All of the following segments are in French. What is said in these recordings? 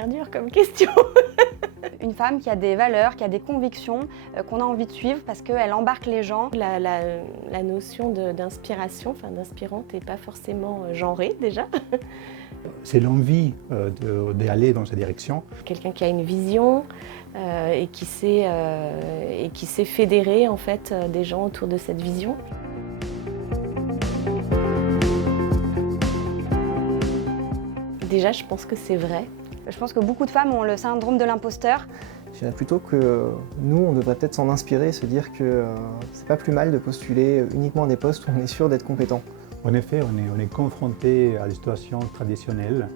l'air dur comme question. Une femme qui a des valeurs, qui a des convictions, qu'on a envie de suivre parce qu'elle embarque les gens. La notion d'inspiration, d'inspirante n'est pas forcément genrée déjà. C'est l'envie d'aller dans cette direction. Quelqu'un qui a une vision et qui sait fédérer en fait des gens autour de cette vision. Déjà, je pense que c'est vrai. Je pense que beaucoup de femmes ont le syndrome de l'imposteur. Je dirais plutôt que nous, on devrait peut-être s'en inspirer, se dire que c'est pas plus mal de postuler uniquement à des postes où on est sûr d'être compétent. En effet, on est confronté à des situations traditionnelles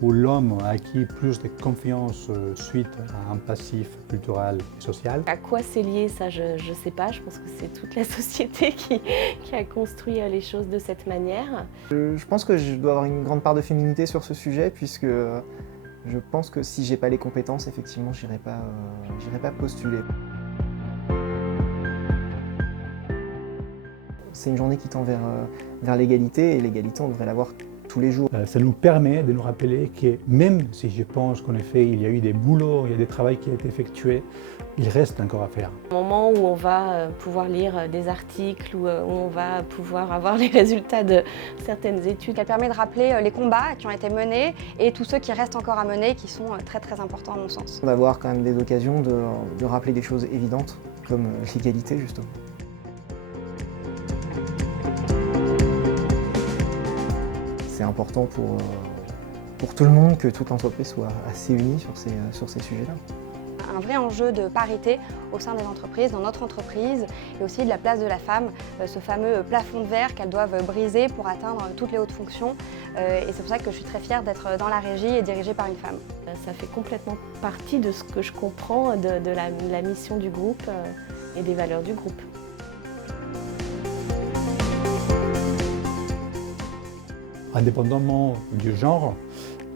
où l'homme a acquis plus de confiance suite à un passif culturel et social. À quoi c'est lié, ça, je ne sais pas. Je pense que c'est toute la société qui a construit les choses de cette manière. Je pense que je dois avoir une grande part de féminité sur ce sujet, puisque je pense que si j'ai pas les compétences, effectivement, j'irai pas postuler. C'est une journée qui tend vers l'égalité, et l'égalité, on devrait l'avoir tous les jours. Ça nous permet de nous rappeler que même si je pense qu'en effet il y a eu des boulots, il y a des travaux qui ont été effectués, il reste encore à faire. Au moment où on va pouvoir lire des articles, où on va pouvoir avoir les résultats de certaines études. Elle permet de rappeler les combats qui ont été menés et tous ceux qui restent encore à mener, qui sont très très importants à mon sens. D'avoir quand même des occasions de rappeler des choses évidentes, comme l'égalité justement. C'est important pour tout le monde que toute l'entreprise soit assez unie sur ces sujets-là. Un vrai enjeu de parité au sein des entreprises, dans notre entreprise, et aussi de la place de la femme, ce fameux plafond de verre qu'elles doivent briser pour atteindre toutes les hautes fonctions. Et c'est pour ça que je suis très fière d'être dans la régie et dirigée par une femme. Ça fait complètement partie de ce que je comprends de la mission du groupe et des valeurs du groupe. Indépendamment du genre,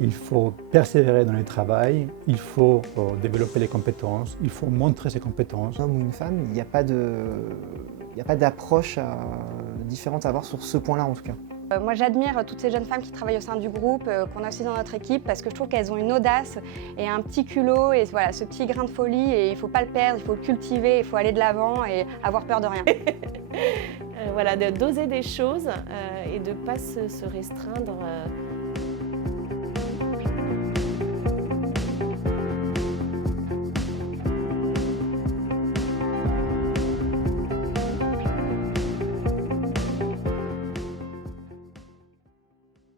il faut persévérer dans le travail, il faut développer les compétences, il faut montrer ses compétences. Un homme ou une femme, il n'y a pas d'approche différente à avoir sur ce point-là en tout cas. Moi j'admire toutes ces jeunes femmes qui travaillent au sein du groupe, qu'on a aussi dans notre équipe, parce que je trouve qu'elles ont une audace et un petit culot, et voilà, ce petit grain de folie, et il ne faut pas le perdre, il faut le cultiver, il faut aller de l'avant et avoir peur de rien. Voilà, d'oser des choses et de ne pas se restreindre